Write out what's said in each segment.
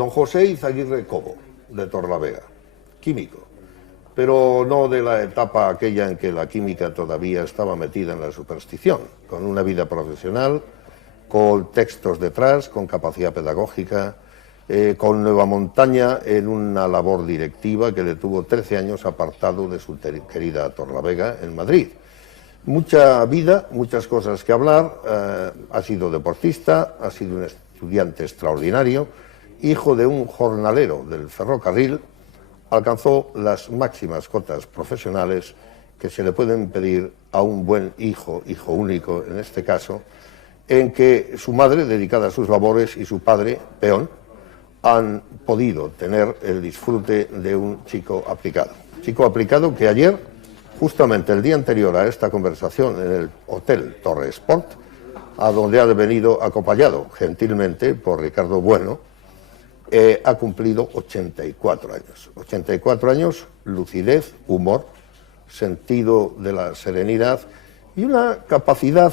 Don José Izaguirre Cobo, de Torlavega, químico, pero no de la etapa aquella en que la química todavía estaba metida en la superstición, con una vida profesional, con textos detrás, con capacidad pedagógica, con Nueva Montaña en una labor directiva que le tuvo 13 años apartado de su querida Torlavega en Madrid. Mucha vida, muchas cosas que hablar, ha sido deportista, ha sido un estudiante extraordinario, hijo de un jornalero del ferrocarril, alcanzó las máximas cotas profesionales que se le pueden pedir a un buen hijo, hijo único en este caso, en que su madre, dedicada a sus labores, y su padre, peón, han podido tener el disfrute de un chico aplicado que ayer, justamente el día anterior a esta conversación en el Hotel Torre Sport, a donde ha venido acompañado gentilmente por Ricardo Bueno, ha cumplido 84 años. 84 años, lucidez, humor, sentido de la serenidad y una capacidad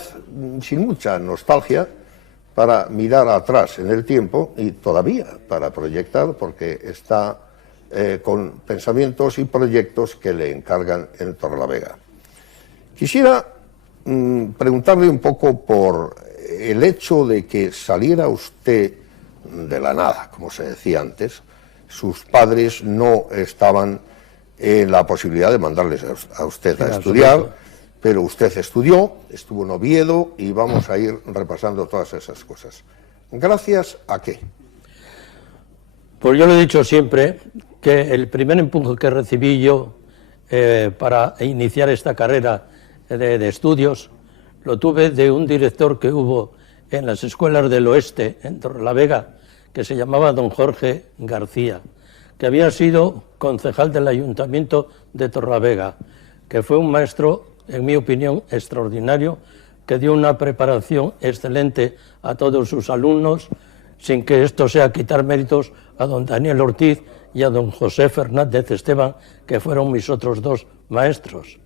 sin mucha nostalgia para mirar atrás en el tiempo y todavía para proyectar, porque está con pensamientos y proyectos que le encargan en Torlavega. Quisiera preguntarle un poco por el hecho de que saliera usted de la nada, como se decía antes. Sus padres no estaban en la posibilidad de mandarles a usted a estudiar, pero usted estudió, estuvo en Oviedo y vamos a ir repasando todas esas cosas. ¿Gracias a qué? Pues yo lo he dicho siempre, que el primer empuje que recibí yo para iniciar esta carrera de estudios lo tuve de un director que hubo en las escuelas del oeste, en Torrelavega, que se llamaba don Jorge García, que había sido concejal del Ayuntamiento de Torrelavega, que fue un maestro, en mi opinión, extraordinario, que dio una preparación excelente a todos sus alumnos, sin que esto sea quitar méritos a don Daniel Ortiz y a don José Fernández Esteban, que fueron mis otros dos maestros.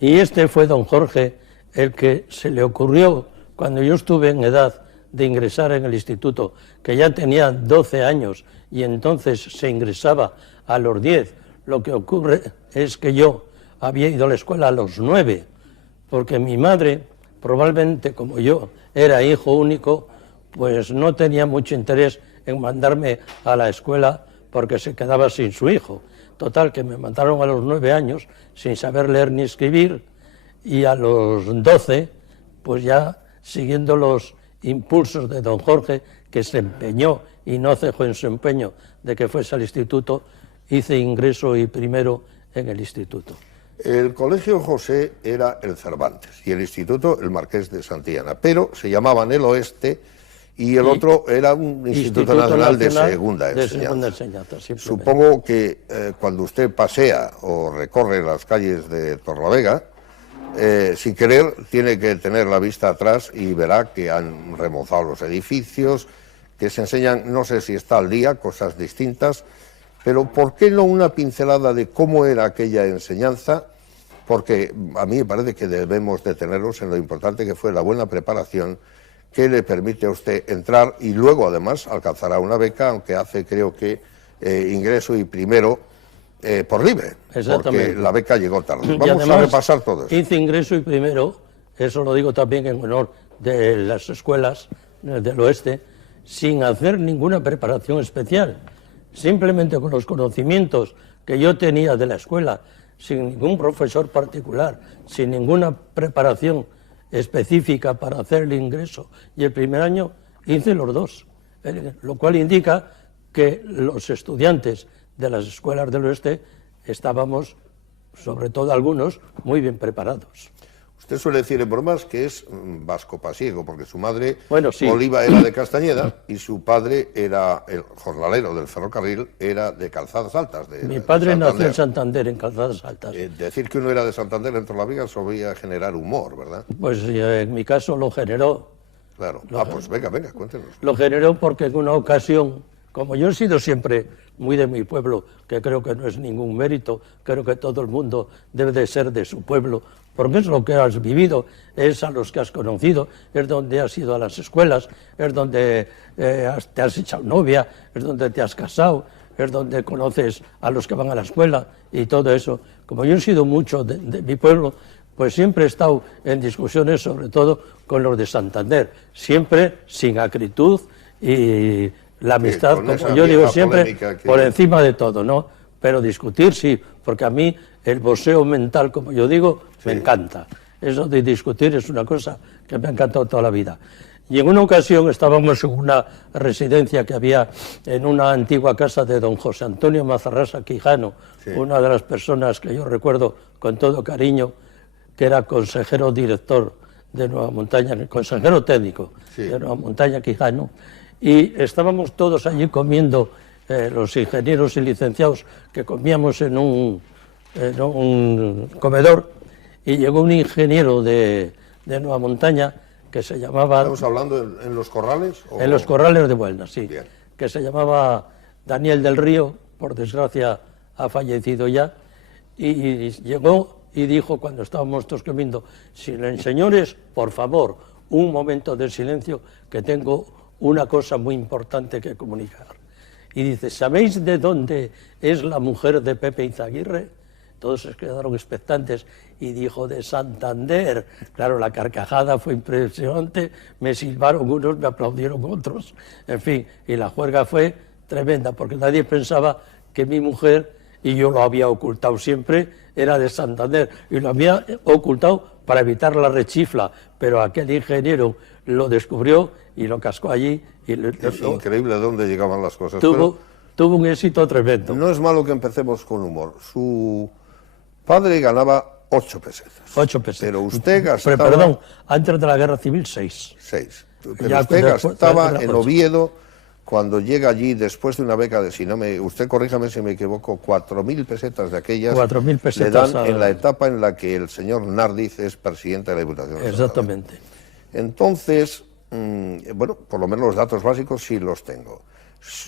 Y este fue don Jorge el que se le ocurrió, cuando yo estuve en edad de ingresar en el instituto, que ya tenía 12 años y entonces se ingresaba a los 10. Lo que ocurre es que yo había ido a la escuela a los 9, porque mi madre, probablemente como yo era hijo único, pues no tenía mucho interés en mandarme a la escuela porque se quedaba sin su hijo. Total, que me mandaron a los 9 años sin saber leer ni escribir, y a los 12, pues ya siguiendo los impulsos de don Jorge, que se empeñó y no cejó en su empeño de que fuese al instituto, hice ingreso y primero en el instituto. El Colegio José era el Cervantes y el instituto el Marqués de Santillana, pero se llamaban el Oeste y el otro era un Instituto Nacional de Segunda Enseñanza. Supongo que cuando usted pasea o recorre las calles de Torlavega, sin querer tiene que tener la vista atrás y verá que han remozado los edificios, que se enseñan, no sé si está al día, cosas distintas, pero ¿por qué no una pincelada de cómo era aquella enseñanza? Porque a mí me parece que debemos detenernos en lo importante que fue la buena preparación que le permite a usted entrar y luego además alcanzará una beca, aunque hace creo que ingreso y primero por libre, porque la beca llegó tarde. Vamos a repasar todo eso. Hice ingreso y primero, eso lo digo también en honor de las escuelas del oeste, sin hacer ninguna preparación especial, simplemente con los conocimientos que yo tenía de la escuela, sin ningún profesor particular, sin ninguna preparación específica para hacer el ingreso. Y el primer año hice los dos, lo cual indica que los estudiantes de las escuelas del oeste estábamos, sobre todo algunos, muy bien preparados. Usted suele decir en bromas que es vasco pasiego, porque su madre, sí, Oliva, era de Castañeda y su padre era el jornalero del ferrocarril, era de Calzadas Altas. Mi padre nació en Santander, en Calzadas Altas. Decir que uno era de Santander en Torlavega solía generar humor, ¿verdad? Pues en mi caso lo generó. Claro. Pues venga, cuéntenos. Lo generó porque en una ocasión como yo he sido siempre muy de mi pueblo, que creo que no es ningún mérito, creo que todo el mundo debe de ser de su pueblo, porque es lo que has vivido, es a los que has conocido, es donde has ido a las escuelas, es donde te has echado novia, es donde te has casado, es donde conoces a los que van a la escuela y todo eso. Como yo he sido mucho de mi pueblo, pues siempre he estado en discusiones, sobre todo con los de Santander, siempre sin acritud y la amistad, como yo digo siempre, por encima de todo, ¿no? Pero discutir sí, porque a mí el boxeo mental, como yo digo, me encanta. Eso de discutir es una cosa que me ha encantado toda la vida. Y en una ocasión estábamos en una residencia que había en una antigua casa de don José Antonio Mazarrasa Quijano, una de las personas que yo recuerdo con todo cariño, que era consejero director de Nueva Montaña, consejero técnico de Nueva Montaña Quijano, y estábamos todos allí comiendo, los ingenieros y licenciados, que comíamos en un comedor, y llegó un ingeniero de Nueva Montaña que se llamaba... ¿Estamos hablando en Los Corrales? ¿O? En Los Corrales de Buelna, sí. Bien. Que se llamaba Daniel del Río, por desgracia ha fallecido ya, y llegó y dijo, cuando estábamos todos comiendo: señores, por favor, un momento de silencio, que tengo una cosa muy importante que comunicar. Y dice: ¿sabéis de dónde es la mujer de Pepe Izaguirre? Todos se quedaron expectantes y dijo: de Santander. Claro, la carcajada fue impresionante, me silbaron unos, me aplaudieron otros, en fin, y la juerga fue tremenda, porque nadie pensaba que mi mujer, y yo lo había ocultado siempre, era de Santander, y lo había ocultado para evitar la rechifla, pero aquel ingeniero lo descubrió y lo cascó allí. Y es increíble de dónde llegaban las cosas. Tuvo un éxito tremendo. No es malo que empecemos con humor. Su padre ganaba 8 pesetas. 8 pesetas. Pero usted gastaba... Perdón, antes de la Guerra Civil, 6. 6. Pero usted gastaba en Oviedo, cuando llega allí, después de una beca de, usted corríjame si me equivoco, 4.000 pesetas de aquellas 4.000 pesetas le dan en la etapa en la que el señor Nardiz es presidente de la Diputación. Exactamente. Entonces, bueno, por lo menos los datos básicos sí los tengo.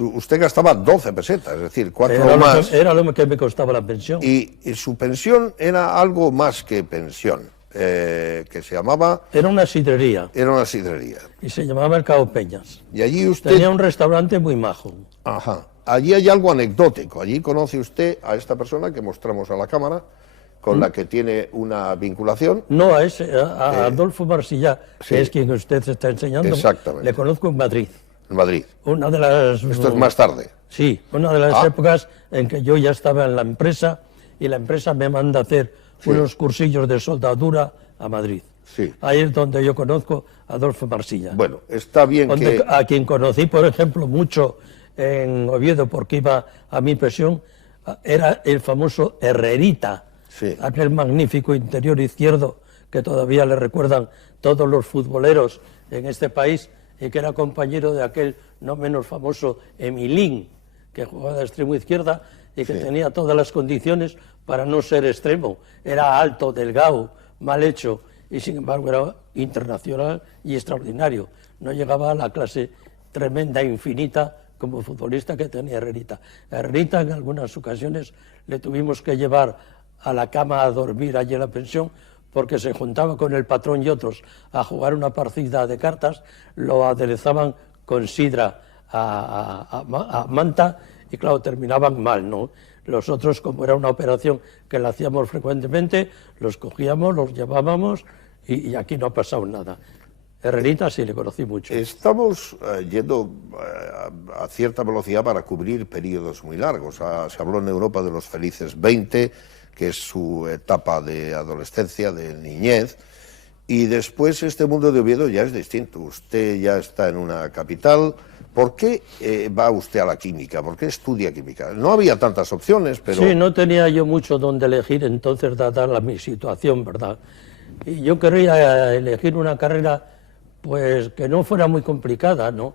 Usted gastaba 12 pesetas, es decir, 4 más. Era lo que me costaba la pensión. Y su pensión era algo más que pensión, que se llamaba... Era una sidrería. Era una sidrería. Y se llamaba El Cabo Peñas. Y allí usted... Tenía un restaurante muy majo. Ajá. Allí hay algo anecdótico. Allí conoce usted a esta persona que mostramos a la cámara, con la que tiene una vinculación. No, a Adolfo Marsillá, que es quien usted se está enseñando. Exactamente. Le conozco en Madrid. En Madrid. Una de las... Esto es más tarde. Sí, una de las épocas en que yo ya estaba en la empresa, y la empresa me manda a hacer unos cursillos de soldadura a Madrid. Sí. Ahí es donde yo conozco a Adolfo Marsilla. Bueno, está bien que... A quien conocí, por ejemplo, mucho en Oviedo, porque iba a mi pensión, era el famoso Herrerita, aquel magnífico interior izquierdo que todavía le recuerdan todos los futboleros en este país, y que era compañero de aquel no menos famoso Emilín, que jugaba de extremo izquierda y que tenía todas las condiciones para no ser extremo. Era alto, delgado, mal hecho, y sin embargo era internacional y extraordinario. No llegaba a la clase tremenda, infinita, como futbolista que tenía Herrerita. Herrerita, en algunas ocasiones le tuvimos que llevar a la cama a dormir allí en la pensión, porque se juntaba con el patrón y otros a jugar una partida de cartas, lo aderezaban con sidra a manta, y claro, terminaban mal, ¿no? Los otros, como era una operación que la hacíamos frecuentemente, los cogíamos, los llevábamos, y aquí no ha pasado nada. Herrerita sí le conocí mucho. Estamos yendo a cierta velocidad para cubrir periodos muy largos. Se habló en Europa de los felices 20, que es su etapa de adolescencia, de niñez, y después este mundo de Oviedo ya es distinto. Usted ya está en una capital. ¿Por qué va usted a la química? ¿Por qué estudia química? No había tantas opciones, pero... Sí, no tenía yo mucho donde elegir entonces, dada mi situación, ¿verdad? Y yo quería elegir una carrera pues que no fuera muy complicada, ¿no?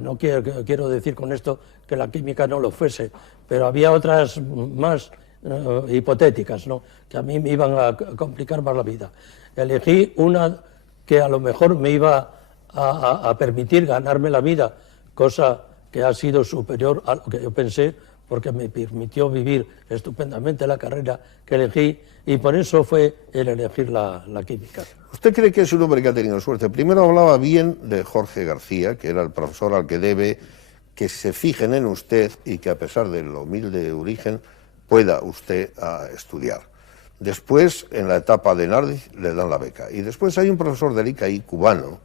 No quiero decir con esto que la química no lo fuese, pero había otras más hipotéticas, ¿no?, que a mí me iban a complicar más la vida. Elegí una que a lo mejor me iba a permitir ganarme la vida, cosa que ha sido superior a lo que yo pensé, porque me permitió vivir estupendamente la carrera que elegí, y por eso fue el elegir la química. ¿Usted cree que es un hombre que ha tenido suerte? Primero hablaba bien de Jorge García, que era el profesor al que debe que se fijen en usted y que a pesar del humilde origen pueda usted estudiar. Después, en la etapa de Nardi, le dan la beca. Y después hay un profesor del ICAI cubano,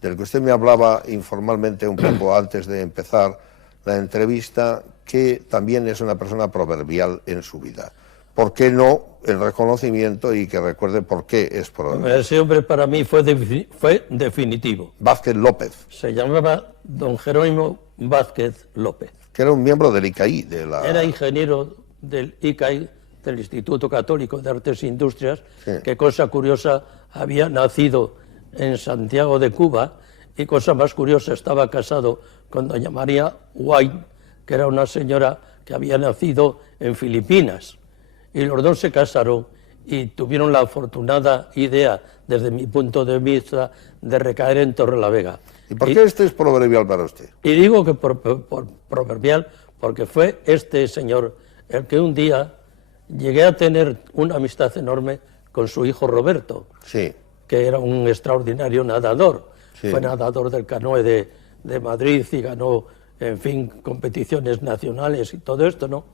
del que usted me hablaba informalmente un poco antes de empezar la entrevista, que también es una persona proverbial en su vida. ¿Por qué no el reconocimiento y que recuerde por qué es proverbial? Ese hombre para mí fue definitivo. Vázquez López. Se llamaba don Jerónimo Vázquez López. Que era un miembro del ICAI. Era ingeniero del ICAI, del Instituto Católico de Artes e Industrias, sí. Que cosa curiosa, había nacido en Santiago de Cuba, y cosa más curiosa, estaba casado con doña María Wine, que era una señora que había nacido en Filipinas. Y los dos se casaron y tuvieron la afortunada idea, desde mi punto de vista, de recaer en Torrelavega. ¿Y por qué este es proverbial para usted? Y digo que por proverbial porque fue este señor el que un día llegué a tener una amistad enorme con su hijo Roberto, sí. Que era un extraordinario nadador. Sí. Fue nadador del canoe de Madrid y ganó, en fin, competiciones nacionales y todo esto, ¿no?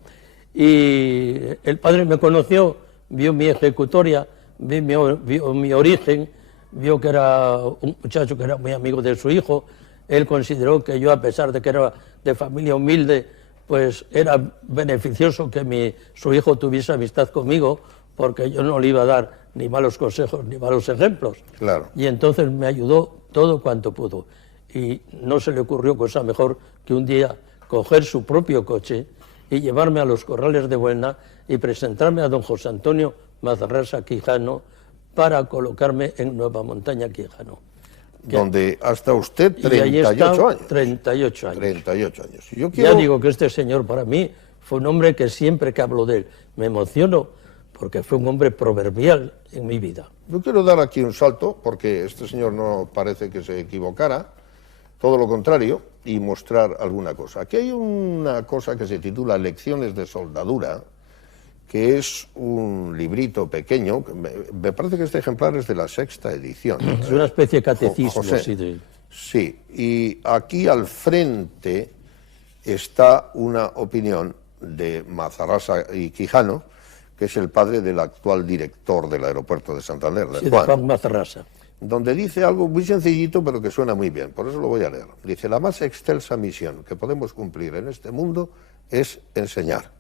Y el padre me conoció, vio mi ejecutoria, vio mi origen, vio que era un muchacho que era muy amigo de su hijo. Él consideró que yo, a pesar de que era de familia humilde, pues era beneficioso que su hijo tuviese amistad conmigo, porque yo no le iba a dar ni malos consejos ni malos ejemplos. Claro. Y entonces me ayudó todo cuanto pudo. Y no se le ocurrió cosa mejor que un día coger su propio coche y llevarme a los Corrales de Buelna y presentarme a don José Antonio Mazarrasa Quijano para colocarme en Nueva Montaña Quijano. Donde hasta usted 38 años. 38 años. 38 años. Yo quiero... Ya digo que este señor para mí fue un hombre que siempre que hablo de él me emociono, porque fue un hombre proverbial en mi vida. Yo quiero dar aquí un salto, porque este señor no parece que se equivocara, todo lo contrario, y mostrar alguna cosa. Aquí hay una cosa que se titula Lecciones de Soldadura, que es un librito pequeño, que me parece que este ejemplar es de la 6ª edición. Es una especie de catecismo. José, sí, y aquí al frente está una opinión de Mazarrasa y Quijano, que es el padre del actual director del aeropuerto de Santander, de Juan Mazarrasa, donde dice algo muy sencillito, pero que suena muy bien, por eso lo voy a leer. Dice: la más excelsa misión que podemos cumplir en este mundo es enseñar.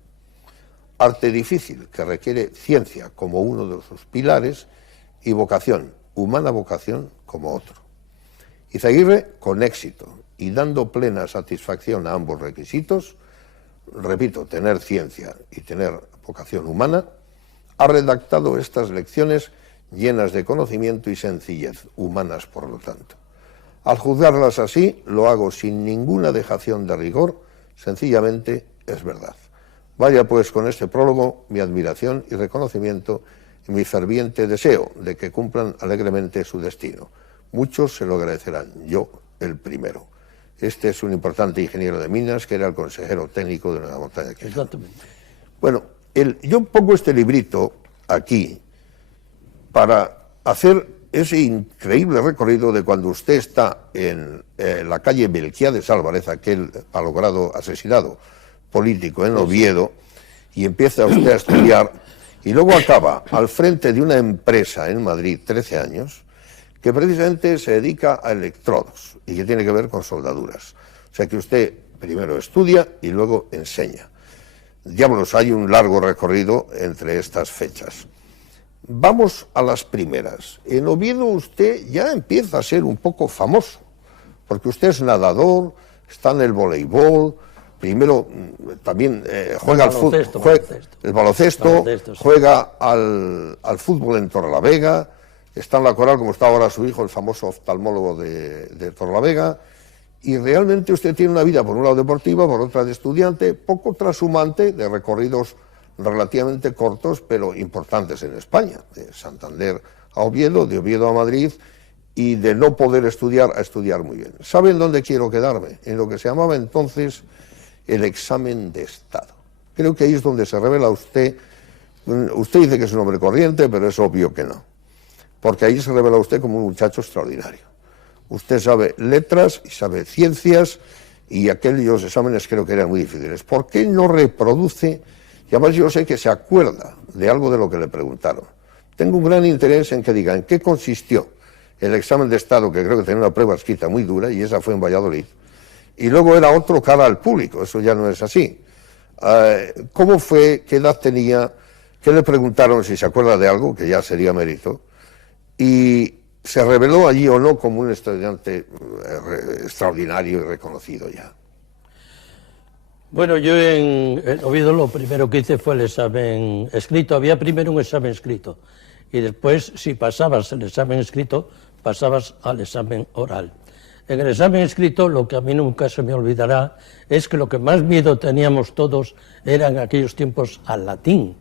Arte difícil, que requiere ciencia como uno de sus pilares y vocación, humana vocación, como otro. Izaguirre, con éxito y dando plena satisfacción a ambos requisitos, repito, tener ciencia y tener vocación humana, ha redactado estas lecciones llenas de conocimiento y sencillez, humanas por lo tanto. Al juzgarlas así, lo hago sin ninguna dejación de rigor, sencillamente es verdad. Vaya pues con este prólogo mi admiración y reconocimiento y mi ferviente deseo de que cumplan alegremente su destino. Muchos se lo agradecerán, yo el primero. Este es un importante ingeniero de minas que era el consejero técnico de Nueva Montaña Quijano. Exactamente. Bueno, yo pongo este librito aquí para hacer ese increíble recorrido de cuando usted está en la calle Melquiades Álvarez, aquel malogrado asesinado político en Oviedo, y empieza usted a estudiar, y luego acaba al frente de una empresa en Madrid, 13 años, que precisamente se dedica a electrodos y que tiene que ver con soldaduras. O sea que usted primero estudia y luego enseña. Diablos, hay un largo recorrido entre estas fechas. Vamos a las primeras. En Oviedo usted ya empieza a ser un poco famoso, porque usted es nadador, está en el voleibol, primero también juega al fútbol, el baloncesto, sí. Juega al fútbol en Torrelavega, está en la Coral, como está ahora su hijo, el famoso oftalmólogo de Torrelavega, y realmente usted tiene una vida, por un lado deportiva, por otra de estudiante, poco trashumante, de recorridos relativamente cortos, pero importantes en España, de Santander a Oviedo, de Oviedo a Madrid, y de no poder estudiar a estudiar muy bien. ¿Saben dónde quiero quedarme? En lo que se llamaba entonces el examen de Estado. Creo que ahí es donde se revela usted. Usted dice que es un hombre corriente, pero es obvio que no. Porque ahí se revela usted como un muchacho extraordinario. Usted sabe letras y sabe ciencias, y aquellos exámenes creo que eran muy difíciles. ¿Por qué no reproduce? Y además yo sé que se acuerda de algo de lo que le preguntaron. Tengo un gran interés en que diga en qué consistió el examen de Estado, que creo que tenía una prueba escrita muy dura, y esa fue en Valladolid. Y luego era otro cara al público, eso ya no es así. ¿Cómo fue? ¿Qué edad tenía? ¿Qué le preguntaron si se acuerda de algo, que ya sería mérito? Y se reveló allí o no como un estudiante extraordinario y reconocido ya. Bueno, yo en Oviedo lo primero que hice fue el examen escrito. Había primero un examen escrito y después, si pasabas el examen escrito, pasabas al examen oral. En el examen escrito, lo que a mí nunca se me olvidará es que lo que más miedo teníamos todos era en aquellos tiempos al latín.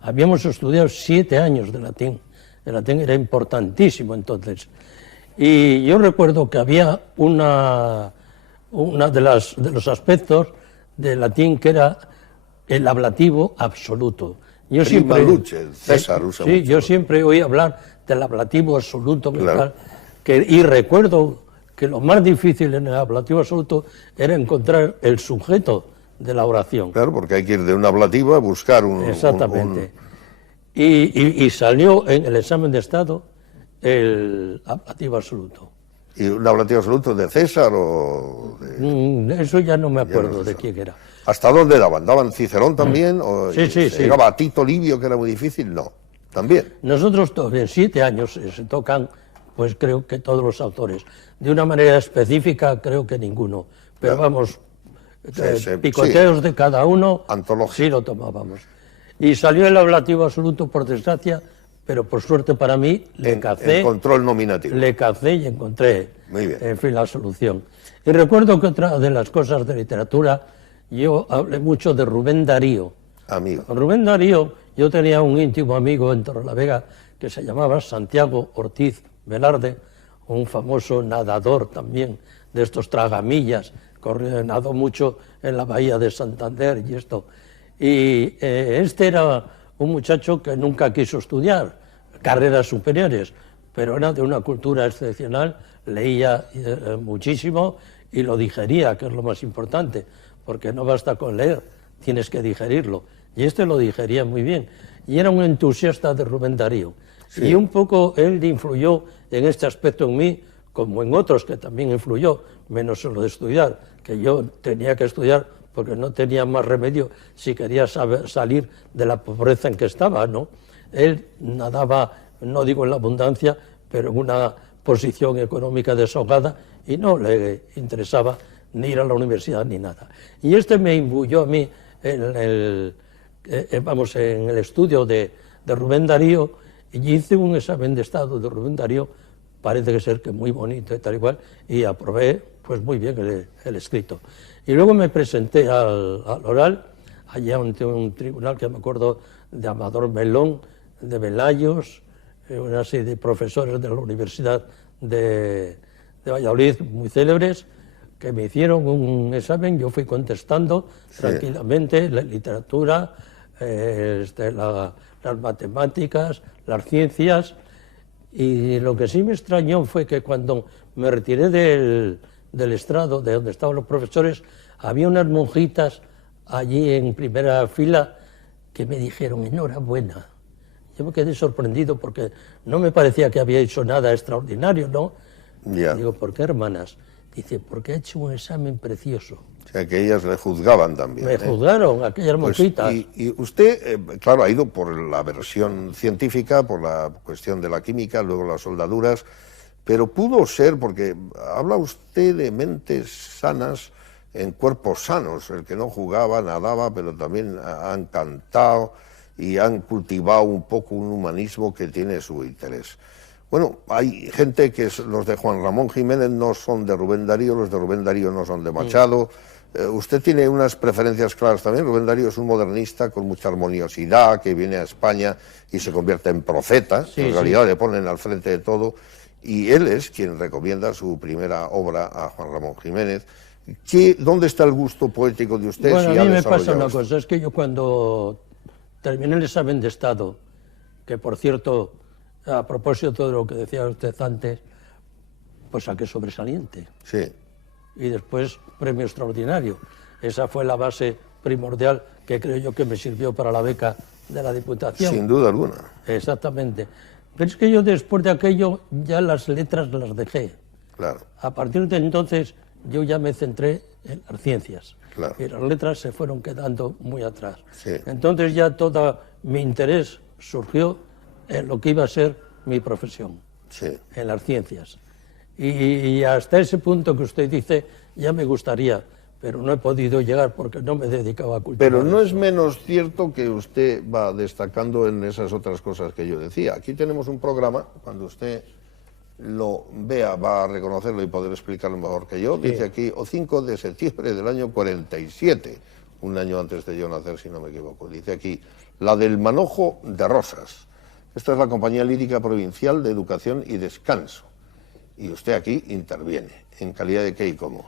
Habíamos estudiado 7 años de latín. El latín era importantísimo entonces. Y yo recuerdo que había una de los aspectos del latín que era el ablativo absoluto. Yo siempre, César usa sí, mucho. yo siempre oí hablar del ablativo absoluto. Claro. Y recuerdo que lo más difícil en el ablativo absoluto era encontrar el sujeto de la oración. Claro, porque hay que ir de una ablativa a buscar un... Exactamente. Y salió en el examen de Estado el ablativo absoluto. ¿Y un ablativo absoluto de César o...? Eso ya no me acuerdo de quién era. ¿Hasta dónde daban? ¿Daban Cicerón también? ¿O Sí. llegaba a Tito Livio, que era muy difícil? No, también. Nosotros en 7 años se tocan, pues creo que todos los autores. De una manera específica, creo que ninguno. Pero vamos, picoteos de cada uno, antología. Sí lo tomábamos. Y salió el ablativo absoluto, por desgracia, pero por suerte para mí, encontró el nominativo. Le cacé y encontré, muy bien, en fin, la solución. Y recuerdo que otra de las cosas de literatura, yo hablé mucho de Rubén Darío. Amigo. Rubén Darío, yo tenía un íntimo amigo en Torrelavega que se llamaba Santiago Ortiz Velarde, un famoso nadador también, de estos tragamillas, nadó mucho en la bahía de Santander y esto. Y este era un muchacho que nunca quiso estudiar carreras superiores, pero era de una cultura excepcional, leía muchísimo y lo digería, que es lo más importante, porque no basta con leer, tienes que digerirlo. Y este lo digería muy bien. Y era un entusiasta de Rubén Darío. Sí. Y un poco él influyó en este aspecto en mí, como en otros que también influyó, menos en lo de estudiar, que yo tenía que estudiar porque no tenía más remedio si quería salir de la pobreza en que estaba, ¿no? Él nadaba, no digo en la abundancia, pero en una posición económica desahogada y no le interesaba ni ir a la universidad ni nada. Y este me imbuyó a mí en el estudio de Rubén Darío, y hice un examen de Estado de Rubén Darío, parece que ser que muy bonito y tal igual, y aprobé pues muy bien el escrito. Y luego me presenté al oral, allá ante un tribunal que me acuerdo de Amador Melón, de Velayos, una serie de profesores de la Universidad de Valladolid muy célebres, que me hicieron un examen, yo fui contestando tranquilamente la literatura, las matemáticas, las ciencias, y lo que sí me extrañó fue que cuando me retiré del estrado, de donde estaban los profesores, había unas monjitas allí en primera fila que me dijeron, enhorabuena. Yo me quedé sorprendido porque no me parecía que había hecho nada extraordinario, ¿no? Yeah. Digo, ¿por qué, hermanas? Dice, porque ha hecho un examen precioso. O sea, que ellas le juzgaban también. Me juzgaron, aquellas monjitas. Y usted, claro, ha ido por la versión científica, por la cuestión de la química, luego las soldaduras, pero pudo ser, porque habla usted de mentes sanas en cuerpos sanos, el que no jugaba, nadaba, pero también han cantado y han cultivado un poco un humanismo que tiene su interés. Bueno, hay gente que los de Juan Ramón Jiménez no son de Rubén Darío, los de Rubén Darío no son de Machado. Usted tiene unas preferencias claras también. Rubén Darío es un modernista con mucha armoniosidad, que viene a España y se convierte en profeta. En realidad le ponen al frente de todo. y él es quien recomienda su primera obra a Juan Ramón Jiménez. ¿Dónde está el gusto poético de usted? Bueno, si a ha mí me pasa desarrollado una cosa, es que yo cuando terminé el examen de Estado, que por cierto, a propósito de lo que decía usted antes, pues saqué sobresaliente. Sí. Y después premio extraordinario. Esa fue la base primordial que creo yo que me sirvió para la beca de la Diputación. Sin duda alguna. Exactamente. Pero es que yo después de aquello ya las letras las dejé. Claro. A partir de entonces yo ya me centré en las ciencias. Claro. Y las letras se fueron quedando muy atrás. Sí. Entonces ya todo mi interés surgió en lo que iba a ser mi profesión, Sí. en las ciencias. Y hasta ese punto que usted dice, ya me gustaría, pero no he podido llegar porque no me dedicaba a cultivar. Pero no eso. es menos cierto que usted va destacando en esas otras cosas que yo decía. Aquí tenemos un programa, cuando usted lo vea va a reconocerlo y poder explicarlo mejor que yo. Sí. Dice aquí, o 5 de septiembre del año 47, un año antes de yo nacer, si no me equivoco. Dice aquí, la del manojo de rosas. Esta es la Compañía Lírica Provincial de Educación y Descanso. Y usted aquí interviene. ¿En calidad de qué y cómo?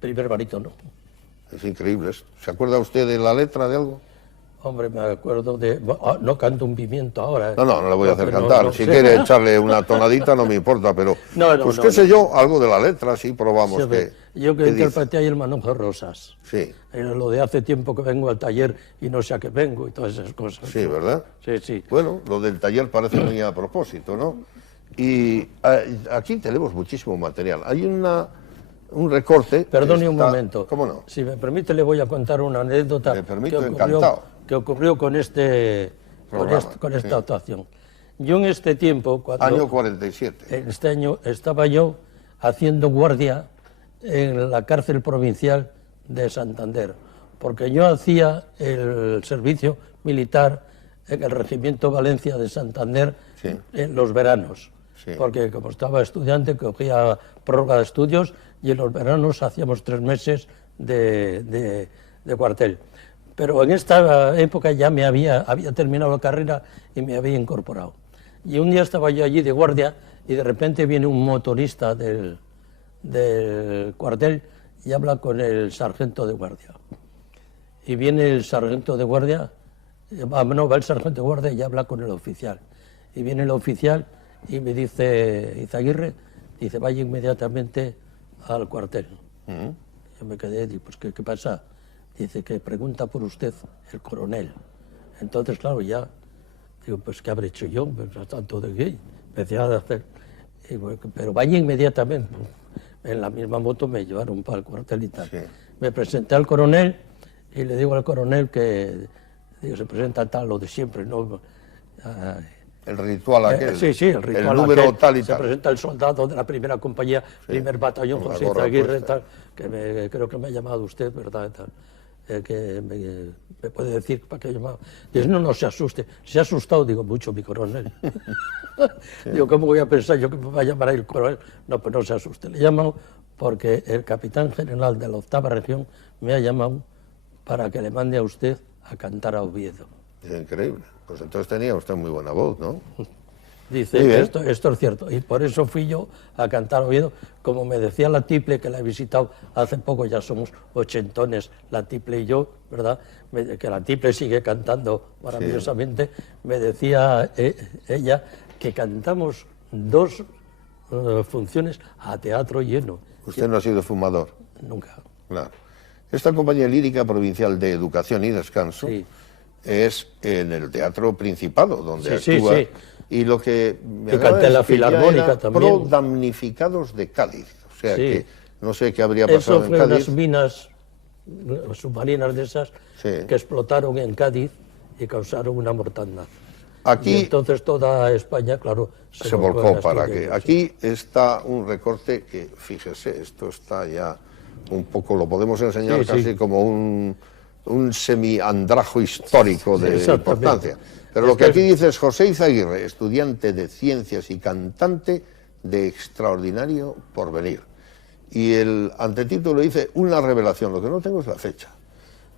Primer barítono. Es increíble. ¿Se acuerda usted de la letra de algo? Hombre, me acuerdo de... no canto un pimiento ahora. No le voy a hacer pero cantar. no Si sé. quiere echarle una tonadita no me importa, pero pues qué sé yo, algo de la letra, sí, probamos. Sí, que yo que ¿qué interpreté ahí el manojo de rosas. Sí, Lo de hace tiempo que vengo al taller y no sé a qué vengo y todas esas cosas. sí, ¿verdad? Sí, sí. Bueno, lo del taller parece muy a propósito, ¿no? Y aquí tenemos muchísimo material. Hay un recorte. Perdone un está- momento. ¿Cómo no? Si me permite, le voy a contar una anécdota Me permito, encantado. que ocurrió con Programa, con esta sí. actuación. Yo en este tiempo, cuando Año 47. en este año estaba yo haciendo guardia en la cárcel provincial de Santander, porque yo hacía el servicio militar en el Regimiento Valencia de Santander Sí. en los veranos, Sí. porque como estaba estudiante cogía prórroga de estudios y en los veranos hacíamos 3 meses de cuartel. Pero en esta época ya había terminado la carrera y me había incorporado. Y un día estaba yo allí de guardia y de repente viene un motorista del cuartel y habla con el sargento de guardia. Y viene el sargento de guardia, va el sargento de guardia y habla con el oficial. Y viene el oficial y me dice, Izaguirre, dice, vaya inmediatamente al cuartel. Yo me quedé, digo, pues ¿qué pasa? Dice que pregunta por usted el coronel. Entonces, claro, ya, digo, pues ¿qué habré hecho yo? Pues, tanto de qué. Empecé a hacer, y, bueno, pero vaya inmediatamente. En la misma moto me llevaron para el cuartel y tal. Sí. Me presenté al coronel y le digo al coronel que digo, se presenta tal, lo de siempre, ¿no? El ritual aquel. Sí, el ritual. El número aquel. tal y Se tal. presenta el soldado de la primera compañía, primer batallón, Con la José gorra Izaguirre, puesta. tal, que creo que me ha llamado usted, ¿verdad? Tal. Que me puede decir para qué llamaba. Dice, no se asuste. Se ha asustado, digo, mucho mi coronel. Digo, ¿cómo voy a pensar yo que me va a llamar ahí el coronel? No, pero no se asuste. Le llamo porque el capitán general de la 8ª región me ha llamado para que le mande a usted a cantar a Oviedo. Es increíble. Pues entonces tenía usted muy buena voz, ¿no? Dice, Muy bien. esto es cierto. Y por eso fui yo a cantar a Oviedo. Como me decía la Tiple, que la he visitado hace poco, ya somos 80, la Tiple y yo, ¿verdad? Que la Tiple sigue cantando maravillosamente. Me decía ella que cantamos 2 funciones a teatro lleno. Usted no ha sido fumador. Nunca. Claro. Esta Compañía Lírica Provincial de Educación y Descanso Sí. es en el Teatro Principado, donde Sí, actúa. sí. Y lo que me Que agrada canté en la es que ya Filarmónica era también. pro damnificados de Cádiz. O sea Sí. que no sé qué habría Eso pasado en fue Cádiz. unas minas submarinas de esas Sí. que explotaron en Cádiz y causaron una mortandad. Y Aquí entonces toda España, claro, se volcó en para estos que. hielos, Aquí está un recorte que, fíjese, esto está ya un poco, lo podemos enseñar Sí, sí. casi como un semi-andrajo histórico de Exactamente. importancia. Pero Es lo que que- aquí dice es José Izaguirre, estudiante de ciencias y cantante de extraordinario porvenir. Y el antetítulo dice una revelación, lo que no tengo es la fecha.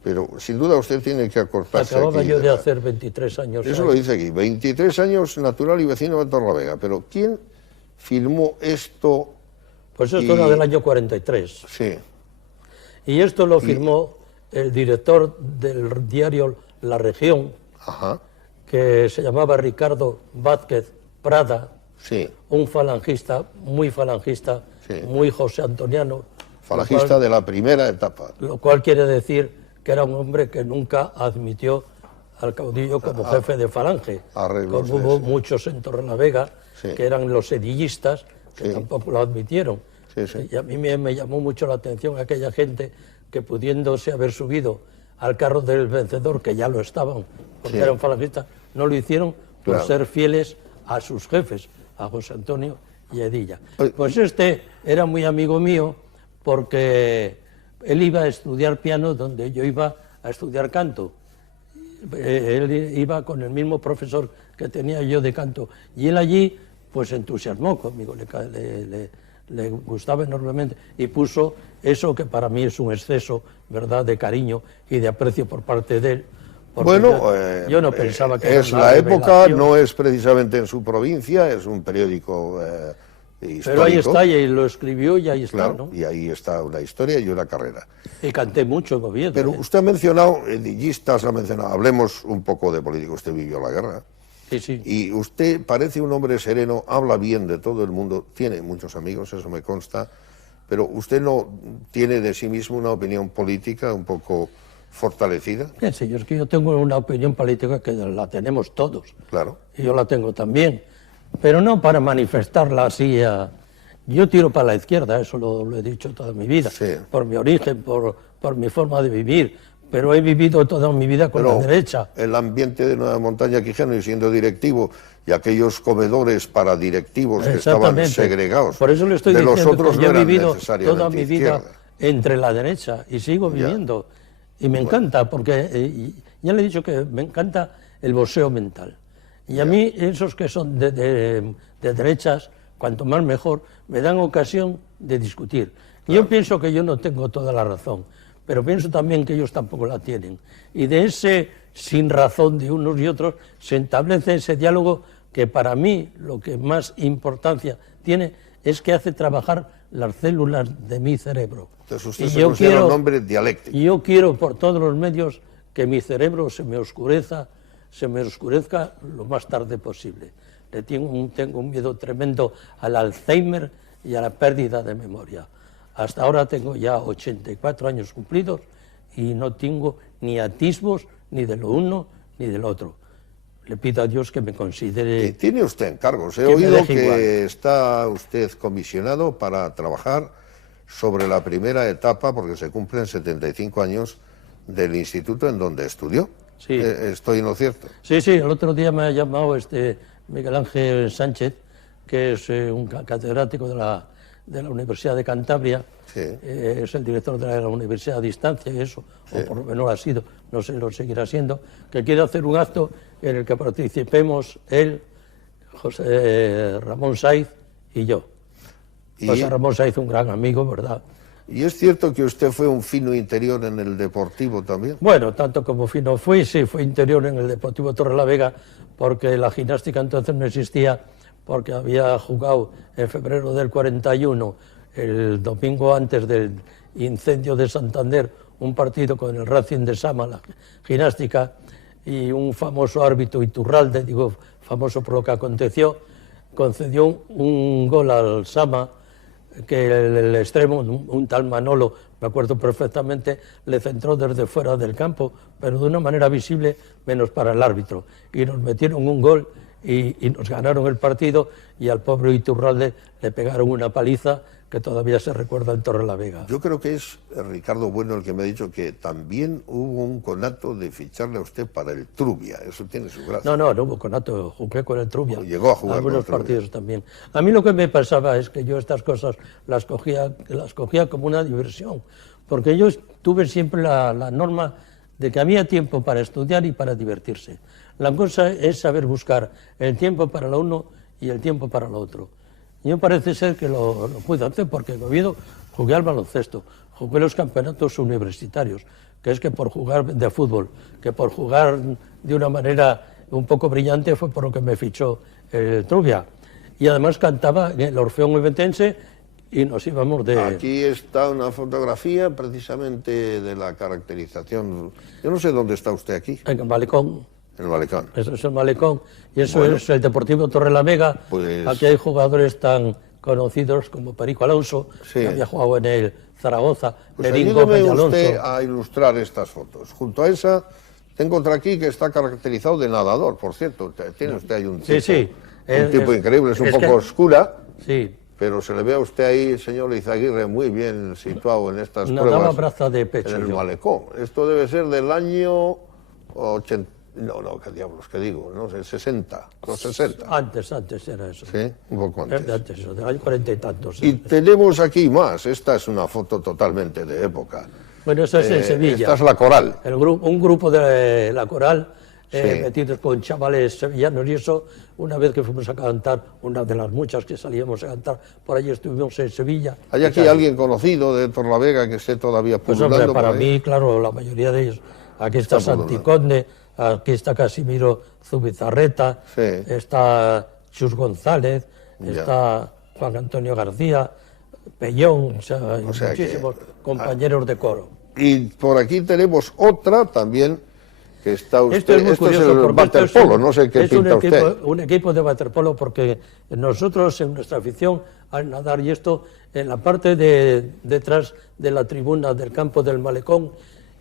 Pero sin duda usted tiene que acortarse Acababa aquí yo de la- hacer 23 años. Eso ahí. lo dice aquí, 23 años, natural y vecino de Torlavega. Pero ¿quién filmó esto. Pues esto era del año 43. Sí. Y esto lo firmó el director del diario La Región, Ajá. que se llamaba Ricardo Vázquez Prada, Sí. un falangista, Sí. muy josé antoniano. Falangista de la primera etapa. Lo cual quiere decir que era un hombre que nunca admitió al caudillo como jefe de falange. Arreglos, Como hubo sí. muchos en Torrelavega, Sí. que eran los sedillistas, que Sí. tampoco lo admitieron. Sí, sí. Y a mí me llamó mucho la atención aquella gente que, pudiéndose haber subido al carro del vencedor, que ya lo estaban, porque Sí. eran falangistas, no lo hicieron por Claro. ser fieles a sus jefes, a José Antonio y Edilla. Oye, Pues este era muy amigo mío porque él iba a estudiar piano donde yo iba a estudiar canto. Él iba con el mismo profesor que tenía yo de canto y él allí pues se entusiasmó conmigo, le gustaba enormemente y puso eso que para mí es un exceso, ¿verdad?, de cariño y de aprecio por parte de él. Porque Bueno, yo no pensaba que es era una la época, revelación. no es precisamente en su provincia, es un periódico histórico. Pero ahí está, y lo escribió y ahí está, Claro, ¿no? y ahí está una historia y una carrera. Y canté mucho en Oviedo. Pero usted ha mencionado, edillistas ha mencionado, hablemos un poco de política, usted vivió la guerra. Sí, sí. Y usted parece un hombre sereno, habla bien de todo el mundo, tiene muchos amigos, eso me consta, pero usted no tiene de sí mismo una opinión política un poco fortalecida. Bien, señor, es que yo tengo una opinión política que la tenemos todos. Claro. Y yo la tengo también. Pero no para manifestarla así. Yo tiro para la izquierda, eso lo he dicho toda mi vida. Sí. Por mi origen, por mi forma de vivir. Pero he vivido toda mi vida con la derecha. El ambiente de Nueva Montaña Quijano y siendo directivo y aquellos comedores para directivos que estaban Exactamente. segregados Por eso le estoy de los diciendo otros que no yo he eran vivido necesariamente toda mi vida izquierda. entre la derecha y sigo viviendo. Y me encanta, porque ya le he dicho que me encanta el boxeo mental. Y a mí esos que son de derechas, cuanto más mejor, me dan ocasión de discutir. Yo pienso que yo no tengo toda la razón, pero pienso también que ellos tampoco la tienen. Y de ese sin razón de unos y otros se establece ese diálogo que para mí lo que más importancia tiene es que hace trabajar las células de mi cerebro. Entonces usted se considera un hombre dialéctico. Y yo quiero por todos los medios que mi cerebro se me oscurezca lo más tarde posible. Tengo un miedo tremendo al Alzheimer y a la pérdida de memoria. Hasta ahora tengo ya 84 años cumplidos y no tengo ni atisbos ni de lo uno ni del otro. Le pido a Dios que me considere... Tiene usted encargos. He que me oído deje que igual. está usted comisionado para trabajar sobre la primera etapa, porque se cumplen 75 años del instituto en donde estudió. Sí. ¿Estoy en lo cierto? Sí, sí, el otro día me ha llamado Miguel Ángel Sánchez, que es un catedrático de la Universidad de Cantabria, Sí. es el director de la Universidad a Distancia y eso, o por lo menos lo ha sido, no sé, lo seguirá siendo, que quiere hacer un acto en el que participemos él, José Ramón Saiz y yo. Y- José Ramón Saiz, un gran amigo, ¿verdad? ¿Y es cierto que usted fue un fino interior en el Deportivo también? Bueno, tanto como fino fui, sí, fue interior en el Deportivo Torrelavega, porque la gimnástica entonces no existía, porque había jugado en febrero del 41, el domingo antes del incendio de Santander, un partido con el Racing de Sama, la gimnástica, y un famoso árbitro Iturralde, digo famoso por lo que aconteció, concedió un gol al Sama, que el extremo, un tal Manolo, me acuerdo perfectamente, le centró desde fuera del campo, pero de una manera visible, menos para el árbitro. Y nos metieron un gol y nos ganaron el partido, y al pobre Iturralde le pegaron una paliza que todavía se recuerda en Torrelavega. Yo creo que es Ricardo Bueno el que me ha dicho que también hubo un conato de ficharle a usted para el Trubia. Eso tiene su gracia. No hubo conato, jugué con el Trubia. Llegó a jugar con algunos el Trubia. partidos también. A mí lo que me pasaba es que yo estas cosas las cogía como una diversión, porque yo tuve siempre la norma de que había tiempo para estudiar y para divertirse. La cosa es saber buscar el tiempo para lo uno y el tiempo para lo otro. Yo parece ser que lo puedo hacer, porque en Oviedo jugué al baloncesto, jugué los campeonatos universitarios, que es que por jugar de fútbol, que por jugar de una manera un poco brillante fue por lo que me fichó el Trubia. y además cantaba en el Orfeón Ovetense y nos íbamos de... Aquí está una fotografía precisamente de la caracterización. Yo no sé dónde está usted aquí. En el Malecón. En el Malecón. Eso es el Malecón y eso es el Deportivo Torrelavega. Pues... Aquí hay jugadores tan conocidos como Perico Alonso, que había jugado en el Zaragoza, pues Lenín Gómez y Alonso. Usted a ilustrar estas fotos. Junto a esa tengo otra aquí que está caracterizado de nadador, por cierto. Tiene usted ahí un tipo, un tipo increíble, es un poco oscura. Sí. Pero se le ve a usted ahí, señor Izaguirre, muy bien situado en estas Nadaba pruebas. braza de pecho. En el Malecón. Esto debe ser del año 80. No, qué diablos, qué digo, no sé, 60, los 60. Antes era eso. Sí, un poco antes. Antes, del año 40 y tantos. Y tenemos aquí más, esta es una foto totalmente de época. Bueno, esa es en Sevilla. Esta es la Coral. Un grupo de la Coral, metidos con chavales sevillanos y eso, una vez que fuimos a cantar, una de las muchas que salíamos a cantar, por allí estuvimos en Sevilla. ¿Hay aquí alguien conocido de Torrelavega que esté todavía pululando? Pues hombre, para mí, claro, la mayoría de ellos. Aquí está Santiconde, aquí está Casimiro Zubizarreta, está Chus González, está Juan Antonio García, Pellón, o sea, muchísimos compañeros de coro. Y por aquí tenemos otra también que está usted... Esto es muy curioso, el waterpolo, no sé qué pinta usted. Un equipo de waterpolo porque nosotros en nuestra afición al nadar y esto, en la parte detrás de la tribuna del campo del Malecón,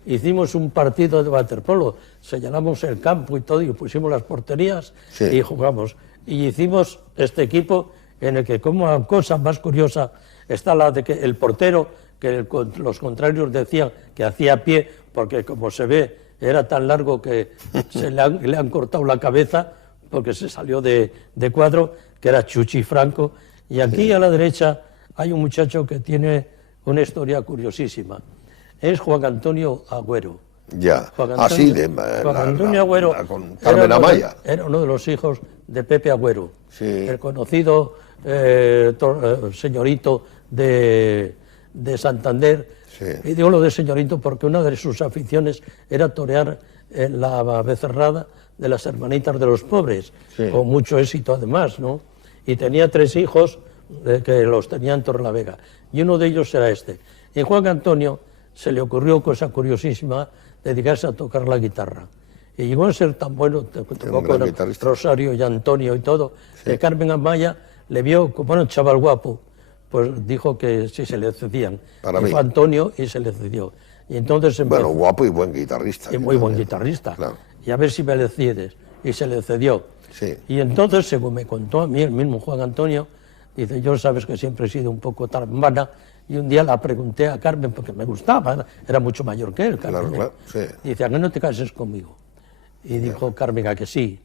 hicimos un partido de waterpolo, señalamos el campo y todo y pusimos las porterías y jugamos. Y hicimos este equipo en el que, como cosa más curiosa, está la de que el portero, que los contrarios decían que hacía pie, porque como se ve, era tan largo que le han cortado la cabeza, porque se salió de cuadro, que era Chuchi Franco. Y aquí a la derecha hay un muchacho que tiene una historia curiosísima. Es Juan Antonio Agüero. Ya, Juan Antonio Agüero con Carmen Amaya. Era uno de los hijos de Pepe Agüero, el conocido señorito de Santander. Y digo lo de señorito porque una de sus aficiones era torear en la becerrada de las Hermanitas de los Pobres, con mucho éxito además, ¿no? Y tenía 3 hijos que los tenía en Torrelavega, y uno de ellos era este. Y Juan Antonio se le ocurrió, cosa curiosísima, dedicarse a tocar la guitarra. Y llegó a ser tan bueno, tocó con Rosario y Antonio y todo, que Carmen Amaya le vio como un chaval guapo, pues dijo que sí se le cedían. Y fue Antonio y se le cedió. Y entonces bueno, guapo y buen guitarrista. Y muy buen guitarrista. Claro. Y a ver si me le cedes. Y se le cedió. Y entonces, según me contó a mí el mismo Juan Antonio, dice, yo sabes que siempre he sido un poco tarambana, y un día la pregunté a Carmen, porque me gustaba, era mucho mayor que él, Carmen. Dice, ¿a qué no te cases conmigo? Y dijo Carmen, ¿a que sí?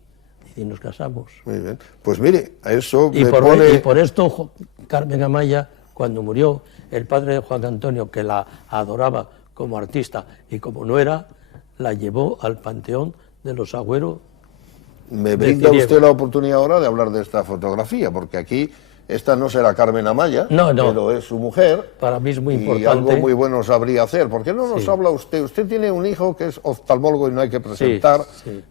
Y nos casamos. Muy bien. Pues mire, a eso y por esto, Carmen Amaya, cuando murió, el padre de Juan Antonio, que la adoraba como artista y como no era, la llevó al Panteón de los Agüero. Me brinda usted la oportunidad ahora de hablar de esta fotografía, porque aquí esta no será Carmen Amaya, pero es su mujer. Para mí es muy importante. Y algo muy bueno sabría hacer. ¿Por qué no nos habla usted? Usted tiene un hijo que es oftalmólogo y no hay que presentar,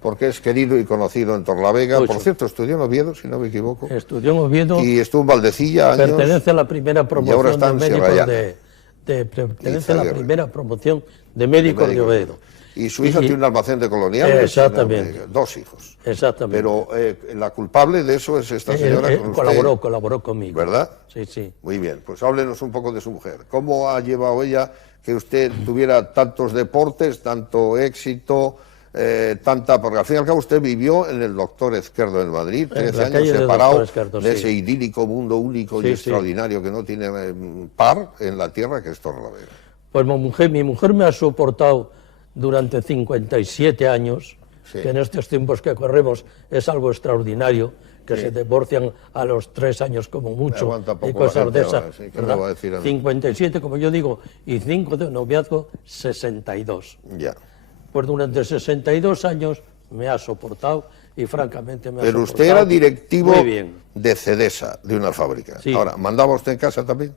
porque es querido y conocido en Torrelavega. Por cierto, estudió en Oviedo, si no me equivoco. Estudió en Oviedo. Y estuvo en Valdecilla años. Pertenece a la primera promoción de médicos pertenece a la primera promoción de médicos de Oviedo. Y su hija tiene un almacén de coloniales. Exactamente. 2 hijos. Exactamente. Pero la culpable de eso es esta señora con usted. Colaboró conmigo. ¿Verdad? Sí. Muy bien, pues háblenos un poco de su mujer. ¿Cómo ha llevado ella que usted tuviera tantos deportes, tanto éxito, porque al fin y al cabo usted vivió en el Doctor Ezquerdo en Madrid, 13 años separado de ese idílico mundo único y extraordinario que no tiene par en la tierra, que es Torrelavega? Pues mi mujer me ha soportado durante 57 años, que en estos tiempos que corremos es algo extraordinario, que se divorcian a los 3 años como mucho, y cosas de esas. 57, como yo digo, y 5 de noviazgo, 62. Ya. Pues durante 62 años me ha soportado y francamente me ha soportado. Pero usted era directivo de Cedesa, de una fábrica. Ahora, ¿mandaba usted en casa también?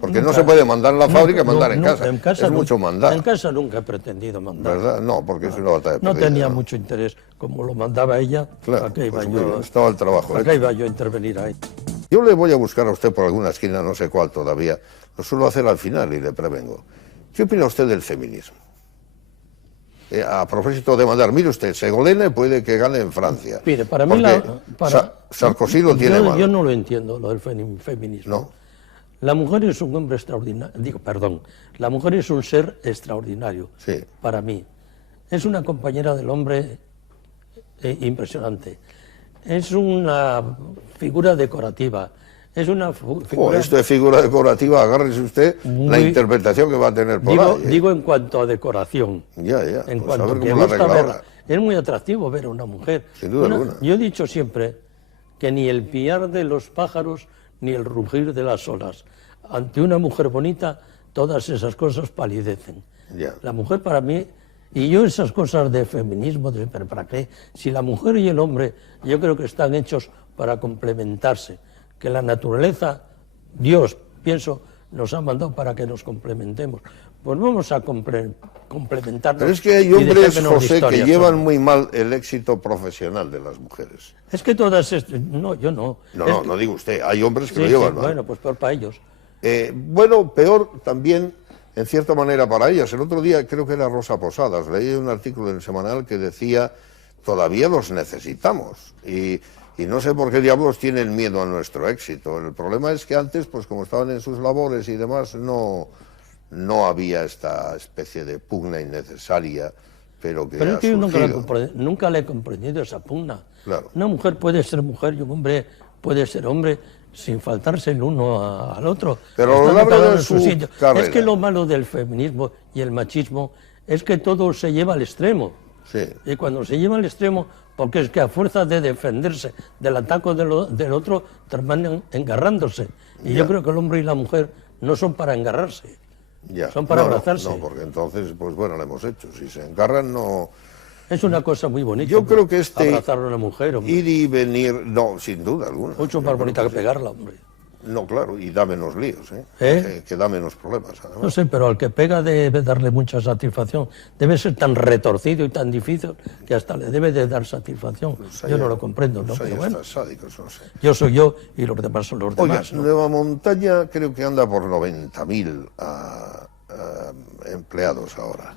Porque Nunca. no se puede mandar en la fábrica y mandar en No, casa. Es mucho mandar. En casa nunca he pretendido mandar. ¿Verdad? No, porque es una batalla No perdida, tenía ¿no? mucho interés. Como lo mandaba ella, Claro, ¿para qué iba pues muy yo? bien, estaba el trabajo ¿Para qué hecho. iba yo a intervenir ahí? Yo le voy a buscar a usted por alguna esquina, no sé cuál todavía. Lo suelo hacer al final y le prevengo. ¿Qué opina usted del feminismo? A propósito de mandar, mire usted, Ségolène puede que gane en Francia. Mire, para mí Sarkozy lo tiene mal. Yo no lo entiendo, lo del feminismo. No. La mujer es un hombre extraordinario, la mujer es un ser extraordinario, Sí. para mí. Es una compañera del hombre impresionante. Es una figura decorativa. Es una figura... Esto de figura decorativa, agárrese usted la interpretación que va a tener por ahí. Digo en cuanto a decoración. Ya. En Pues a cuanto ver que cómo la gusta arregla verla. ahora. Es muy atractivo ver a una mujer. Sin duda alguna. Yo he dicho siempre que ni el piar de los pájaros ni el rugir de las olas. Ante una mujer bonita, todas esas cosas palidecen. Ya. La mujer para mí, y yo esas cosas de feminismo, pero ¿para qué? Si la mujer y el hombre, yo creo que están hechos para complementarse. Que la naturaleza, Dios, pienso, nos ha mandado para que nos complementemos. Pues vamos a complementarnos. Pero es que hay y hombres, dejémonos de José, que historias, llevan ¿no? muy mal el éxito profesional de las mujeres. Es que todas... No, yo no. No digo usted, hay hombres que Sí, lo llevan sí, mal. bueno, pues peor para ellos. Bueno, peor también, en cierta manera, para ellas. El otro día, creo que era Rosa Posadas, leí un artículo en el Semanal que decía, todavía los necesitamos. Y no sé por qué diablos tienen miedo a nuestro éxito. El problema es que antes, pues como estaban en sus labores y demás, no había esta especie de pugna innecesaria, pero que Pero ha es que yo surgido. nunca le he comprendido esa pugna. Claro. Una mujer puede ser mujer y un hombre puede ser hombre sin faltarse el uno al otro. Pero a lo Estando largo cada uno de en su su sitio. carrera. Es que lo malo del feminismo y el machismo es que todo se lleva al extremo. Sí. Y cuando se lleva al extremo, porque es que a fuerza de defenderse del ataque del otro, terminan engarrándose. Y yo creo que el hombre y la mujer no son para engarrarse, Ya. son para abrazarse. No, porque entonces, pues bueno, lo hemos hecho. Si se engarran, no... Es una cosa muy bonita. Yo creo que abrazar a una mujer, hombre. ir y venir, no, sin duda alguna. Mucho más bonita que pegarla, hombre. No, claro, y da menos líos, ¿eh? ¿Eh? Que da menos problemas, además. No sé, pero al que pega debe darle mucha satisfacción. Debe ser tan retorcido y tan difícil que hasta le debe de dar satisfacción. Yo no lo comprendo, ¿no? Los hay Pero bueno, hasta sádicos, no sé. yo soy yo y los demás son los Oiga, demás, ¿no? Nueva Montaña creo que anda por 90.000 empleados ahora.